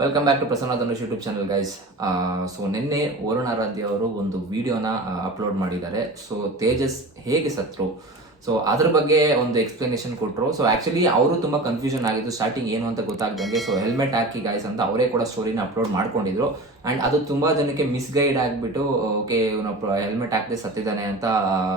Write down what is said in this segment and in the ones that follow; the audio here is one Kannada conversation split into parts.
Welcome back to Prasanna Dhanush YouTube channel guys so ನಿನ್ನೆ ವರುಣ್ ಆರಾಧ್ಯ ಅವರು ಒಂದು ವಿಡಿಯೋನ ಅಪ್ಲೋಡ್ ಮಾಡಿದ್ದಾರೆ. ಸೊ ತೇಜಸ್ ಹೇಗೆ ಸತ್ರು? ಸೊ ಅದ್ರ ಬಗ್ಗೆ ಒಂದು ಎಕ್ಸ್ಪ್ಲನೇಷನ್ ಕೊಟ್ಟರು ಸೊ ಆ್ಯಕ್ಚುಲಿ ಅವರು ತುಂಬ ಕನ್ಫ್ಯೂಷನ್ ಆಗಿದ್ದು ಸ್ಟಾರ್ಟಿಂಗ್ ಏನು ಅಂತ ಗೊತ್ತಾಗ್ದಂಗೆ ಸೊ ಹೆಲ್ಮೆಟ್ ಹಾಕಿ ಗಾಯ್ಸ್ ಅಂತ ಅವರೇ ಕೂಡ ಸ್ಟೋರಿನ ಅಪ್ಲೋಡ್ ಮಾಡ್ಕೊಂಡಿದ್ರು. ಆ್ಯಂಡ್ ಅದು ತುಂಬ ಜನಕ್ಕೆ ಮಿಸ್ಗೈಡ್ ಆಗಿಬಿಟ್ಟು, ಓಕೆ, ಇವನು ಹೆಲ್ಮೆಟ್ ಹಾಕದೆ ಸತ್ತಿದ್ದಾನೆ ಅಂತ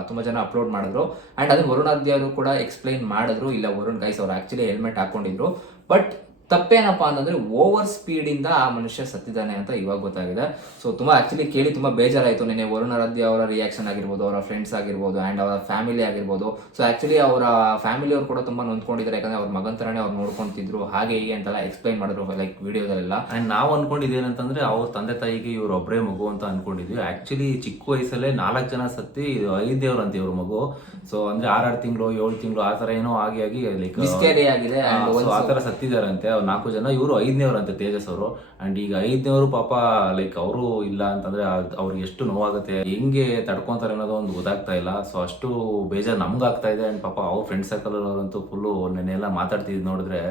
ತುಂಬ ಜನ ಅಪ್ಲೋಡ್ ಮಾಡಿದ್ರು. ಆ್ಯಂಡ್ ಅದು ವರುಣ್ ಆದ್ಯ ಅವರು ಕೂಡ ಎಕ್ಸ್ಪ್ಲೈನ್ ಮಾಡಿದ್ರು. ಇಲ್ಲ, ವರುಣ್ ಗೈಸ್ ಅವ್ರು ಆ್ಯಕ್ಚುಲಿ ಹೆಲ್ಮೆಟ್ ಹಾಕ್ಕೊಂಡಿದ್ರು ಬಟ್ ತಪ್ಪೇನಪ್ಪ ಅಂತಂದ್ರೆ ಓವರ್ ಸ್ಪೀಡ್ ಇಂದ ಆ ಮನುಷ್ಯ ಸತ್ತಿದ್ದಾನೆ ಅಂತ ಇವಾಗ ಗೊತ್ತಾಗಿದೆ. ಸೊ ತುಂಬಾ ಆಕ್ಚುಲಿ ಕೇಳಿ ತುಂಬಾ ಬೇಜಾರಾಯಿತು. ನಿನ್ನೆ ವರುಣ ರದ್ದಿ ಅವರ ರಿಯಾಕ್ಷನ್ ಆಗಿರ್ಬೋದು ಅವರ ಫ್ರೆಂಡ್ಸ್ ಆಗಿರ್ಬೋದು ಅಂಡ್ ಅವರ ಫ್ಯಾಮಿಲಿ ಆಗಿರ್ಬೋದು. ಸೊ ಆಕ್ಚುಲಿ ಅವರ ಫ್ಯಾಮಿಲಿ ಅವರು ಕೂಡ ತುಂಬಾ ನೊಂದ್ಕೊಂಡಿದ್ದಾರೆ. ಯಾಕಂದ್ರೆ ಅವ್ರ ಮಗನ ತರನೇ ಅವ್ರು ನೋಡ್ಕೊಂತಿದ್ರು. ಹಾಗೆ ಹೀಗೆ ಅಂತೆಲ್ಲ ಎಕ್ಸ್ಪ್ಲೈನ್ ಮಾಡಿದ್ರು ಲೈಕ್ ವಿಡಿಯೋದಲ್ಲೆಲ್ಲ ಅಂಡ್ ನಾವು ಅನ್ಕೊಂಡಿದ್ದು ಏನಂತಂದ್ರೆ ಅವ್ರ ತಂದೆ ತಾಯಿಗೆ ಇವ್ರು ಒಬ್ಬರೇ ಮಗು ಅಂತ ಅನ್ಕೊಂಡಿದ್ವಿ. ಆಕ್ಚುಲಿ ಚಿಕ್ಕ ವಯಸ್ಸಲ್ಲೇ ನಾಲ್ಕು ಜನ ಸತ್ತಿ ಐದೇವ್ರು ಅಂತ ಇವ್ರ ಮಗು. ಸೊ ಅಂದ್ರೆ ಆರಾರು ತಿಂಗಳು ಏಳು ತಿಂಗಳು ಆ ತರ ಏನೋ ಆಗಿ ಆಗಿ ಲೈಕ್ ಆಗಿದೆ. ಅಂಡ್ ಆ ತರ ಸತ್ತಿದಾರಂತೆ. ನಾಲ್ಕು ಜನ, ಇವರು ಐದನೇವ್ರು ಅಂತ ತೇಜಸ್ ಅವರು. ಅಂಡ್ ಈಗ ಐದನೇವರು ಪಾಪ ಲೈಕ್ ಅವರು ಇಲ್ಲ ಅಂತಂದ್ರೆ ಅದು ಅವ್ರಿಗೆ ಎಷ್ಟು ನೋವಾಗುತ್ತೆ, ಹೆಂಗೆ ತಡ್ಕೊತಾರೆ ಅನ್ನೋದು ಒಂದು ಗೊತ್ತಾಗ್ತಾ ಇಲ್ಲ. ಸೊ ಅಷ್ಟು ಬೇಜಾರು ನಮ್ಗಾಗ್ತಾ ಇದೆ. ಅಂಡ್ ಪಾಪ ಅವ್ರ ಫ್ರೆಂಡ್ ಸರ್ಕಲ್ ಫುಲ್ಲು ನೆನ್ನೆ ಎಲ್ಲ ಮಾತಾಡ್ತಿದ್ ನೋಡಿದ್ರೆ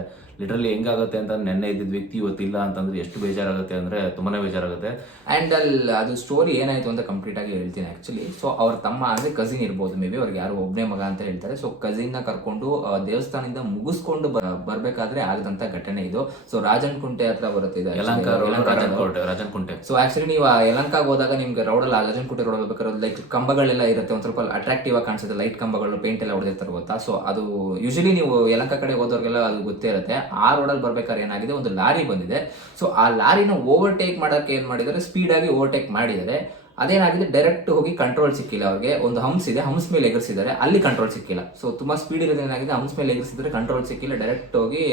ಲಿಟ್ರಲಿ ಹೆಂಗಾಗುತ್ತೆ ಅಂತ ನೆನ್ನೆ ಇದ್ದಿದ್ದ ವ್ಯಕ್ತಿ ಇವತ್ತಿಲ್ಲ ಅಂತಂದ್ರೆ ಎಷ್ಟು ಬೇಜಾರಾಗುತ್ತೆ ಅಂದ್ರೆ ತುಂಬಾನೇ ಬೇಜಾರಾಗುತ್ತೆ. ಅಂಡ್ ಅಲ್ಲಿ ಅದು ಸ್ಟೋರಿ ಏನಾಯ್ತು ಅಂತ ಕಂಪ್ಲೀಟ್ ಆಗಿ ಹೇಳ್ತೀನಿ ಆಕ್ಚುಲಿ ಸೊ ಅವ್ರ ತಮ್ಮ ಅಂದ್ರೆ ಕಸಿನ್ ಇರ್ಬೋದು ಮೇ ಬಿ ಅವ್ರಿಗೆ ಯಾರು ಒಬ್ಬನೇ ಮಗ ಅಂತ ಹೇಳ್ತಾರೆ. ಸೊ ಕಸಿನ್ನ ಕರ್ಕೊಂಡು ದೇವಸ್ಥಾನದಿಂದ ಮುಗಿಸ್ಕೊಂಡು ಬರಬೇಕಾದ್ರೆ ಆಗದಂತ ಘಟನೆ. ಇದು. ಸೊ ರಾಜನ್ ಕುಂಟೆ ಹತ್ರ ಬರುತ್ತೆ ರಾಜನ್ ಕುಂಟೆ ಸೊ ಆಕ್ಚುಲಿ ನೀವು ಯಲಂಕಾಗ ಹೋದಾಗ ನಿಮ್ಗೆ ಅಲ್ಲಿ ರಾಜನ್ ಕುಂಟೆ ರೋಡ್ ಹೋಗ್ಬೇಕಾದ್ರೆ ಲೈಕ್ ಕಂಬಗಳೆಲ್ಲ ಇರುತ್ತೆ. ಒಂದ್ ಸ್ವಲ್ಪ ಅಟ್ರಾಕ್ಟಿವ್ ಆಗಿ ಕಾಣಿಸುತ್ತೆ. ಲೈಟ್ ಕಂಬಗಳು ಪೇಂಟ್ ಎಲ್ಲ ಹೊಡೆದಿರ್ತಾರೆ ಗೊತ್ತಾ? ಸೊ ಅದು ಯೂಶಲಿ ನೀವು ಯಲಂಕಾ ಕಡೆ ಹೋದವ್ರಿಗೆಲ್ಲ ಅದು ಗೊತ್ತೇ ಇರುತ್ತೆ. ಆ ರೋಡಲ್ಲಿ ಬರ್ಬೇಕಾದ್ರೆ ಏನಾಗಿದೆ? ಒಂದು ಲಾರಿ ಬಂದಿದೆ. ಸೊ ಆ ಲಾರಿನ ಓವರ್ಟೇಕ್ ಮಾಡೋಕೆ ಏನ್ ಮಾಡಿದ್ದಾರೆ? ಸ್ಪೀಡ್ ಆಗಿ ಓವರ್ಟೇಕ್ ಮಾಡಿದರೆ ಅದೇನಾಗಿದೆ? ಡೈರೆಕ್ಟ್ ಹೋಗಿ ಕಂಟ್ರೋಲ್ ಸಿಕ್ಕಿಲ್ಲ ಅವ್ರಿಗೆ. ಒಂದು ಹಂಸ್ ಇದೆ. ಹಂಸ್ ಮೇಲೆ ಎಗರಿಸಿದ್ದಾರೆ. ಅಲ್ಲಿ ಕಂಟ್ರೋಲ್ ಸಿಕ್ಕಿಲ್ಲ. ಸೊ ತುಂಬಾ ಸ್ಪೀಡ್ ಇರೋದೇನಾಗಿದೆ ಹಂಸ್ ಮೇಲೆ ಎಗರಿಸಿದ್ರೆ ಕಂಟ್ರೋಲ್ ಸಿಕ್ಕಿಲ್ಲ. ಡೈರೆಕ್ಟ್ ಹೋಗಿ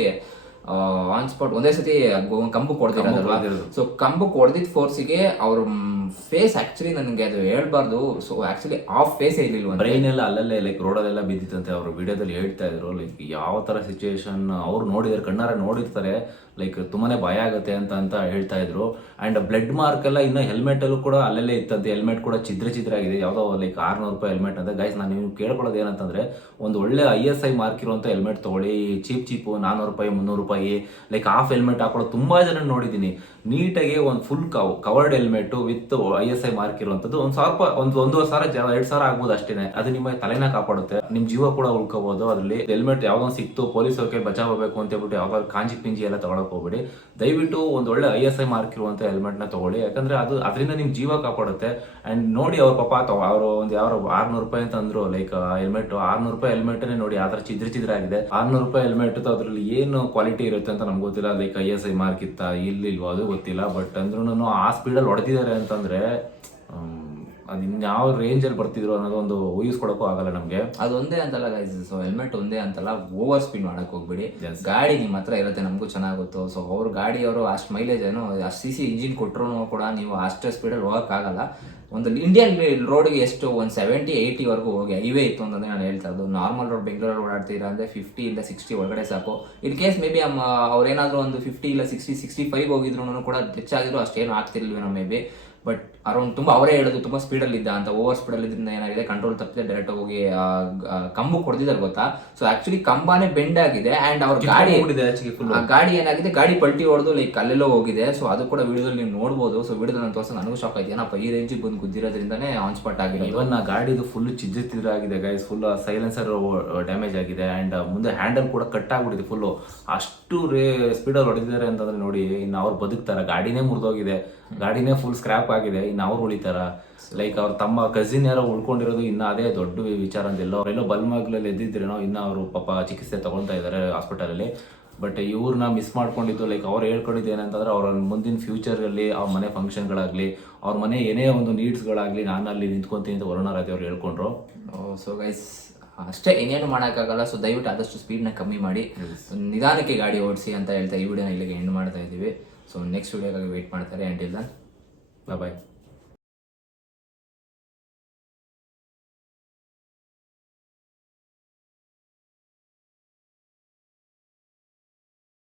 ಆನ್ ಸ್ಪಾಟ್ ಒಂದೇ ಸತಿ ಗೊ- ಕಂಬ ಕೊಡ್ತಿರೋದಲ್ವಾ ಹೊಡ್ದಿರೋದು. ಸೊ ಕಂಬಕ್ಕೆ ಹೊಡೆದಿದ್ದ ಫೋರ್ಸಿಗೆ ಅವ್ರ ಫೇಸ್ ಆಕ್ಚುಲಿ ನನಗೆ ಅದು ಹೇಳ್ಬಾರ್ದು. ಸೊ ಆಕ್ಚುಲಿ ಆಫ್ ಫೇಸ್ ಇರಲಿಲ್ಲ ಬ್ರೈನ್ ಎಲ್ಲ ಅಲ್ಲಲ್ಲೇ ಲೈಕ್ ರೋಡಲ್ಲೆಲ್ಲ ಬಿದ್ದಿತ್ತಂತೆ ಅವರು ವಿಡಿಯೋದಲ್ಲಿ ಹೇಳ್ತಾ ಇದ್ರು. ಲೈಕ್ ಯಾವ ತರ ಸಿಚುವೇಶನ್ ಅವ್ರು ನೋಡಿದಾರೆ, ಕಣ್ಣಾರೆ ನೋಡಿರ್ತಾರೆ. ಲೈಕ್ ತುಂಬಾನೇ ಭಯ ಆಗುತ್ತೆ ಅಂತ ಅಂತ ಹೇಳ್ತಾ ಇದ್ರು. ಅಂಡ್ ಬ್ಲಡ್ ಮಾರ್ಕ್ ಎಲ್ಲ ಇನ್ನು ಹೆಲ್ಮೆಟ್ ಅಲ್ಲೂ ಕೂಡ ಅಲ್ಲಲ್ಲೇ ಇತ್ತಂತೆ. ಹೆಲ್ಮೆಟ್ ಕೂಡ ಚಿದ್ರ ಚಿತ್ರ ಆಗಿದೆ. ಯಾವ್ದೋ ಲೈಕ್ ಆರ್ನೂರು ರೂಪಾಯಿ ಹೆಲ್ಮೆಟ್ ಅಂತ. ಗೈಸ್ ನಾನು ನೀವು ಕೇಳ್ಕೊಳ್ಳೋದು ಏನಂತಂದ್ರೆ, ಒಂದು ಒಳ್ಳೆ ಐ ಎಸ್ ಐ ಮಾರ್ಕ್ ಇರುವಂತ ಹೆಲ್ಮೆಟ್ ತಗೊಳ್ಳಿ. ಚೀಪ್ ಚೀಪು ನಾನ್ನೂರು ರೂಪಾಯಿ, ಮುನ್ನೂರು ರೂಪಾಯಿ. ಲೈಕ್ ಹಾಫ್ ಹೆಲ್ಮೆಟ್ ಹಾಕೊಳ್ಳೋ ತುಂಬಾ ಜನ ನೋಡಿದ್ದೀನಿ. ನೀಟಾಗಿ ಒಂದು full covered helmet with I S I mark ಇರುವಂತದ್ದು ಒಂದ್ ಸಾವಿರ ರೂಪಾಯಿ ಒಂದು ಒಂದೂವರೆ ಸಾವಿರ ಎರಡ್ ಸಾವಿರ ಆಗ್ಬೋದು ಅಷ್ಟೇನೆ. ಅದು ನಿಮ್ಮ ತಲೆನ ಕಾಪಾಡುತ್ತೆ. ನಿಮ್ ಜೀವ ಕೂಡ ಉಳ್ಕೋಬಹುದು ಅದ್ರಲ್ಲಿ ಹೆಲ್ಮೆಟ್ ಯಾವ್ದೊಂದು ಸಿಕ್ತು ಪೊಲೀಸ್ ಅವ್ರಿಗೆ ಬಚಾವ್ ಹೋಗ್ಬೇಕು ಅಂತ ಹೇಳ್ಬಿಟ್ಟು ಯಾವಾಗ ಕಾಂಜಿ ಪಿಂಜಿ ಎಲ್ಲ ತಗೊಳಕ್ ಹೋಗ್ಬೇಡಿ. ದಯವಿಟ್ಟು ಒಂದ್ ಒಳ್ಳೆ ಐ ಎಸ್ ಐ ಮಾರ್ಕ್ ಇರುವಂತ ಹೆಲ್ಮೆಟ್ನ ತಗೊಳ್ಳಿ. ಯಾಕಂದ್ರೆ ಅದು ಅದರಿಂದ ನಿಮ್ ಜೀವ ಕಾಪಾಡುತ್ತೆ. ಅಂಡ್ ನೋಡಿ ಅವ್ರ ಪಾಪ ಅವರು ಒಂದು ಯಾವ ಆರ್ನೂರು ರೂಪಾಯಿ ಅಂತ ಅಂದ್ರು ಲೈಕ್ ಹೆಲ್ಮೆಟ್ ಆರ್ನೂರು ರೂಪಾಯಿ ಹೆಲ್ಮೆಟ್ ನೋಡಿ ಆತರ ತರ ಚಿದ್ರ ಚಿದ್ರ ಆಗಿದೆ. ಆರ್ನೂರು ರೂಪಾಯಿ ಹೆಲ್ಮೆಟ್ ಅದ್ರಲ್ಲಿ ಏನು ಕ್ವಾಲಿಟಿ ಇರುತ್ತೆ ಅಂತ ನಮ್ಗೆ ಗೊತ್ತಿಲ್ಲ. Like I S I mark ಇತ್ತ, ಇಲ್ಲಿಲ್ವೋ, ಅದು ಗೊತ್ತಿಲ್ಲ. ಬಟ್ ಅಂದ್ರೂ ಆ ಸ್ಪೀಡಲ್ಲಿ ಹೊಡೆದಿದ್ದಾರೆ ಅಂತಂದ್ರೆ ಹ್ಮ್, ಅದು ರೇಂಜ್ ರೇಂಜಲ್ಲಿ ಬರ್ತಿದ್ರು ಅನ್ನೋದು ಒಂದು ಊಹಿಸ್ಕೊಡಕ್ಕೂ ಆಗಲ್ಲ ನಮಗೆ. ಅದೊಂದೇ ಅಂತಲ್ಲ ಗೈಸ್ ಸೊ ಹೆಲ್ಮೆಟ್ ಒಂದೇ ಅಂತಲ್ಲ ಓವರ್ ಸ್ಪೀಡ್ ಮಾಡಕ್ ಹೋಗ್ಬೇಡಿ. ಗಾಡಿ ನಿಮ್ಮ ಹತ್ರ ಇರುತ್ತೆ ನಮಗೂ ಚೆನ್ನಾಗುತ್ತೋ. ಸೊ ಅವ್ರ ಗಾಡಿಯವರು ಅಷ್ಟು ಮೈಲೇಜ್ ಏನು ಅಷ್ಟು ಸಿ ಸಿ ಇಂಜಿನ್ ಕೊಟ್ಟರು ಕೂಡ ನೀವು ಅಷ್ಟೇ ಸ್ಪೀಡಲ್ಲಿ ಹೋಗೋಕ್ಕಾಗಲ್ಲ ಒಂದು ಇಂಡಿಯನ್ ರೋಡ್ಗೆ ಎಷ್ಟು ಒಂದು ಸೆವೆಂಟಿ ಏಯ್ಟಿವರೆಗೂ ಹೋಗಿ ಹೈವೇ ಇತ್ತು ಅಂತಂದ್ರೆ ನಾನು ಹೇಳ್ತಾ ಇರೋದು. ನಾರ್ಮಲ್ ರೋಡ್ ಬೆಂಗಳೂರಲ್ಲಿ ಓಡಾಡ್ತೀರಾ ಅಂದರೆ ಫಿಫ್ಟಿ ಇಲ್ಲ ಸಿಕ್ಸ್ಟಿ ಒಳಗಡೆ ಸಾಕು. ಇನ್ ಕೇಸ್ ಮೇ ಬಿ ಅವ್ರೇನಾದರೂ ಒಂದು ಫಿಫ್ಟಿ ಇಲ್ಲ ಸಿಕ್ಸ್ಟಿ ಸಿಕ್ಸ್ಟಿ ಫೈವ್ ಹೋಗಿದ್ರು ಕೂಡ ಹೆಚ್ಚಾಗಿದ್ರು ಅಷ್ಟೇನು ಆಗ್ತಿರ್ಲಿಲ್ವೇನೋ ಮೇ ಬಿ ಬಟ್ ಅರೌಂಡ್ ತುಂಬಾ ಅವರೇ ಹೇಳೋದು ತುಂಬಾ ಸ್ಪೀಡಲ್ಲಿ ಇದ್ದ ಅಂತ ಓವರ್ ಸ್ಪೀಡಲ್ಲಿ ಇದ್ರಿಂದ ಏನಾಗಿದೆ? ಕಂಟ್ರೋಲ್ ತಪ್ಪಿದೆ. ಡೈರೆಕ್ಟ್ ಹೋಗಿ ಕಂಬು ಕೊಡ್ದಿದ್ದಾರೆ ಗೊತ್ತಾ? ಸೊ ಆಕ್ಚುಲಿ ಕಂಬಾನೇ ಬೆಂಡ್ ಆಗಿದೆ. ಅಂಡ್ ಅವ್ರ ಗಾಡಿ ಆ ಗಾಡಿ ಏನಾಗಿದೆ? ಗಾಡಿ ಪಲ್ಟಿ ಹೊಡೆದು ಲೈಕ್ ಅಲ್ಲೆಲ್ಲೋ ಹೋಗಿದೆ. ಸೊ ಅದು ಕೂಡ ವಿಡಿಯೋದಲ್ಲಿ ನೀವು ನೋಡ್ಬೋದು. ಸೊ ವಿಡಿಯೋದಲ್ಲಿ ನಾನು ತೋರಿಸ ನನಗೂ ಶಾಕ್ ಆಯ್ತು. ಏನಪ್ಪ ಈ ರೇಂಜಿಗೆ ಬಂದು ಗುದ್ದಿರೋದ್ರಿಂದನೇ ಆನ್ ಸ್ಪಾಟ್ ಆಗಿದೆ. ಇವನ್ ಗಾಡಿದು ಫುಲ್ ಚಿಜ್ಜು ಆಗಿದೆ ಗೈಸ್ ಫುಲ್ ಸೈಲೆನ್ಸರ್ ಡ್ಯಾಮೇಜ್ ಆಗಿದೆ. ಅಂಡ್ ಮುಂದೆ ಹ್ಯಾಂಡಲ್ ಕೂಡ ಕಟ್ ಆಗ್ಬಿಟ್ಟಿದೆ ಫುಲ್ ಅಷ್ಟು ರೇ ಸ್ಪೀಡಲ್ಲಿ ಹೊಡೆದಿದ್ದಾರೆ ಅಂತಂದ್ರೆ ನೋಡಿ ಇನ್ನು ಅವ್ರು ಬದುಕ್ತಾರೆ. ಗಾಡಿನೇ ಮುರಿದೋಗಿದೆ. ಗಾಡಿನೇ ಫುಲ್ ಸ್ಕ್ರಾಪ್ ಆಗಿದೆ ಇನ್ನು ಅವ್ರು ಉಳಿತಾರ? ಲೈಕ್ ಅವ್ರ ತಮ್ಮ ಕಸಿನ್ ಯಾರೋ ಉಳ್ಕೊಂಡಿರೋದು ಇನ್ನ ಅದೇ ದೊಡ್ಡ ವಿಚಾರ ಅಂತ ಎಲ್ಲೋ ಎಲ್ಲೋ ಬಲ್ಮಗ್ಲಲ್ಲಿ ಎದ್ದಿದ್ರೇನೋ ಇನ್ನ ಅವರು ಪಾಪ ಚಿಕಿತ್ಸೆ ತಗೊಳ್ತಾ ಇದ್ದಾರೆ ಹಾಸ್ಪಿಟಲಲ್ಲಿ ಬಟ್ ಇವ್ರನ್ನ ಮಿಸ್ ಮಾಡ್ಕೊಂಡಿದ್ದು ಲೈಕ್ ಅವ್ರು ಹೇಳ್ಕೊಂಡಿದ್ದು ಏನಂತಂದ್ರೆ ಅವ್ರ ಮುಂದಿನ ಫ್ಯೂಚರಲ್ಲಿ ಅವ್ರ ಮನೆ ಫಂಕ್ಷನ್ಗಳಾಗಲಿ ಅವ್ರ ಮನೆ ಏನೇ ಒಂದು ನೀಡ್ಸ್ಗಳಾಗಲಿ ನಾನು ಅಲ್ಲಿ ನಿಂತ್ಕೊಂತೀನಿ ಅಂತ ವರುಣರಾಜ್ ಅವ್ರು ಹೇಳ್ಕೊಂಡ್ರು. ಸೊ ಗೈಸ್ ಅಷ್ಟೇ ಇನ್ನೇನು ಮಾಡೋಕ್ಕಾಗಲ್ಲ. ಸೊ ದಯವಿಟ್ಟು ಆದಷ್ಟು ಸ್ಪೀಡ್ನ ಕಮ್ಮಿ ಮಾಡಿ. ನಿಧಾನಕ್ಕೆ ಗಾಡಿ ಓಡಿಸಿ ಅಂತ ಹೇಳ್ತಾ ಈ ವಿಡಿಯೋನ ಇಲ್ಲಿಗೆ ಎಂಡ್ ಮಾಡ್ತಾ ಇದ್ದೀವಿ. ಸೊ ನೆಕ್ಸ್ಟ್ ವಿಡಿಯೋಗಾಗಿ ವೇಟ್ ಮಾಡ್ತಾರೆ. ಅಂಟಿಲ್ 拜拜。